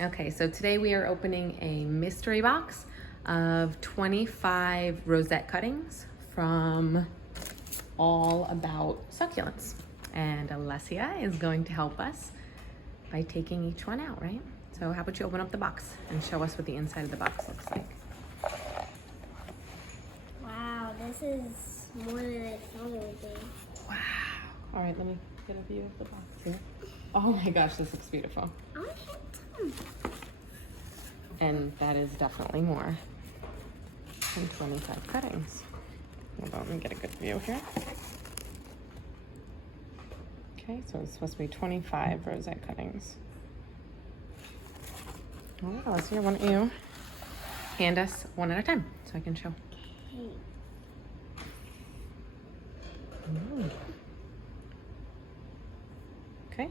Okay, so today we are opening a mystery box of 25 rosette cuttings from All About Succulents. And Alessia is going to help us by taking each one out, right? So how about you open up the box and show us what the inside of the box looks like. Wow, this is more than I thought it would be. Wow. All right, let me get a view of the box here. Oh my gosh, this looks beautiful. I want some. And that is definitely more than 25 cuttings. Hold on, let me get a good view here. Okay, so it's supposed to be 25 rosette cuttings. Oh, Alessia, why don't you hand us one at a time so I can show. Okay. Ooh. Okay.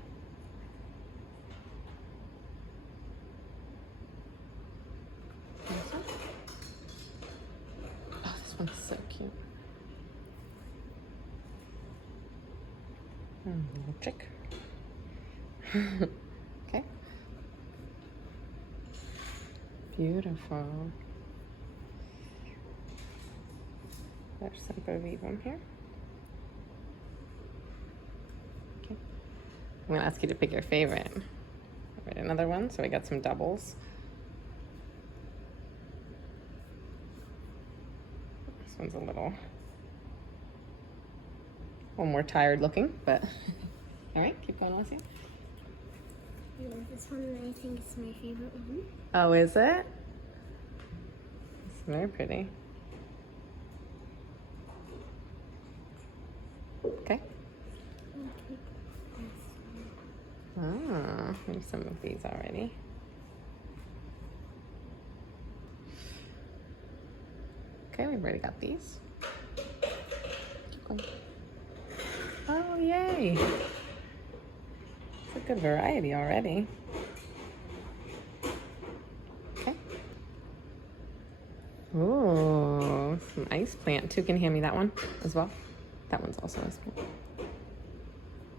This one? Oh, this one's so cute. Little chick. Okay. Beautiful. There's some them here. Okay. I'm gonna ask you to pick your favorite. All right, another one. So we got some doubles. This one's a little more tired looking, but all right, keep going, Alessia. Yeah, this one I think is my favorite one. Oh, is it? It's very pretty. Okay. Ah, there's some of these already. Okay, we've already got these. Keep going. Oh, yay. It's a good variety already. Okay. Ooh, some ice plant. Two can hand me that one as well. That one's also ice plant.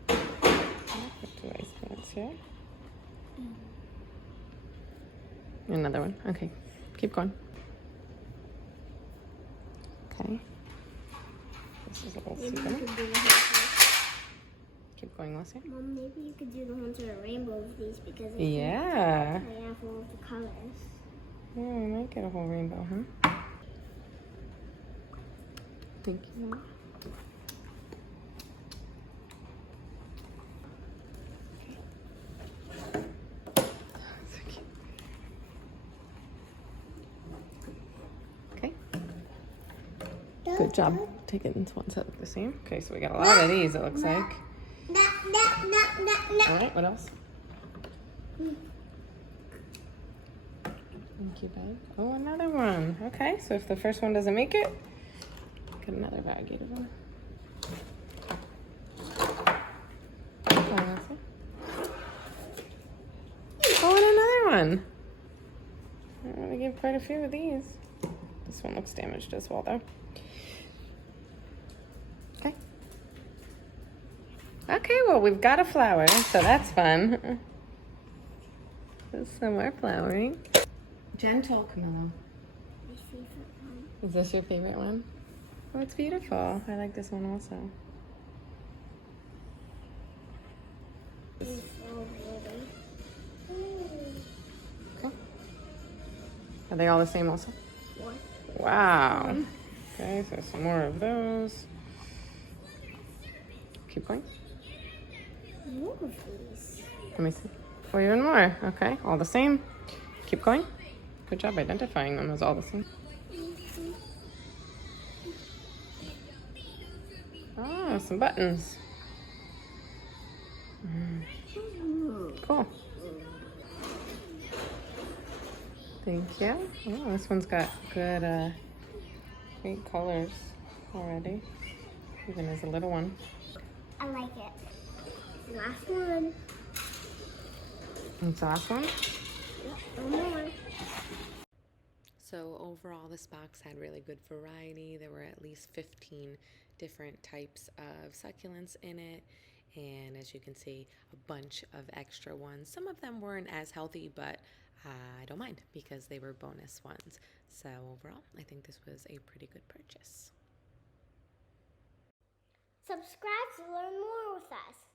Put 2 ice plants here. Another one. Okay, keep going. Okay. This is a little super. Keep going, Alessia. Mom, maybe you could do the ones that are rainbow of these because I Yeah. think I have all of the colors. Yeah, we might get a whole rainbow, huh? Thank you. Okay. Good job taking this one set look the same. Okay, so we got a lot of these, it looks like. All right, what else? Thank you, babe. Oh, another one. Okay, so if the first one doesn't make it, get another variegated one. Oh, and another one. We gave quite a few of these. This one looks damaged as well, though. Okay. Okay, well, we've got a flower, so that's fun. There's some more flowering. Gentle Camilla. My favorite one. Is this your favorite one? Oh, it's beautiful. I like this one also. It's so pretty. Okay. Are they all the same also? One. Wow. Okay, so some more of those. Keep going. More of these. Let me see. Oh, even more. Okay, all the same. Keep going. Good job identifying them as all the same. Ah, some buttons. Cool. Thank you. Oh, this one's got good, great colors already, even as a little one. I like it. Last one. That's the last one. Yep, one more. So overall, this box had really good variety. There were at least 15 different types of succulents in it, And as you can see, a bunch of extra ones. Some of them weren't as healthy, but I don't mind because they were bonus ones. So overall, I think this was a pretty good purchase. Subscribe to learn more with us.